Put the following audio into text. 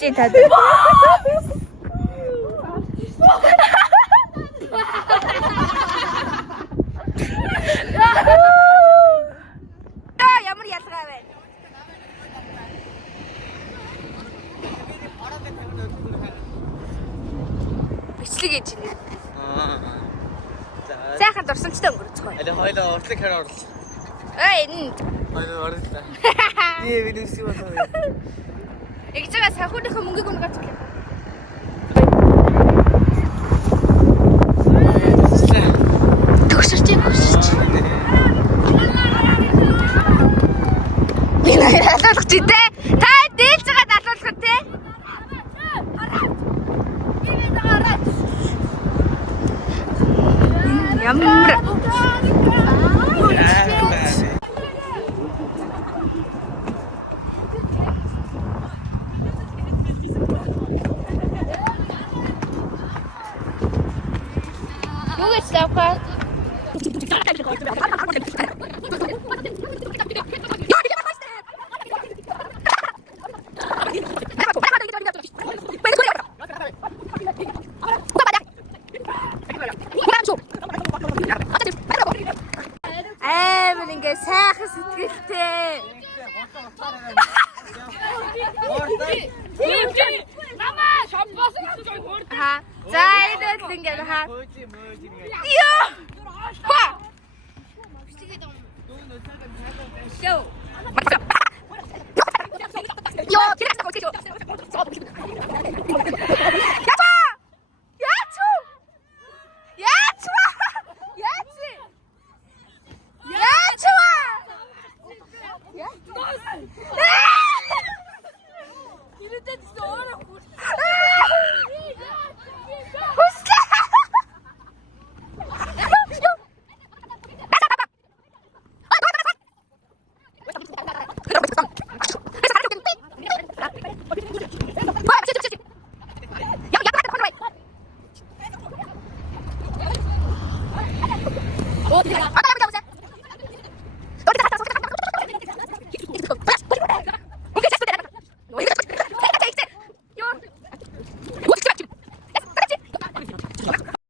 гэж таад. Ямар ялгаа вэ? Бичлэг хийж байна. Сайхан дурсамжтай өнгөрцгөө. Але хоёлоо уртлаг хэрэг орлоо. Энд. Хоёлоо орлоо. Видеос юу байна? Игчгаа санхүүнийхээ мөнгийг үнэ гацлаа. Төгсөрч юм шүү. Би наалуулах чи тэ. Та дээлж байгаа наалуулах тэ. Ямар Юугэж лавха? Ингээ сайхан сэтгэлтэй. Намаа шампас гэж Ха. За энэ л ингээ ха. Йоо. Ха. Йоо. Йоо, тэрээс гоо.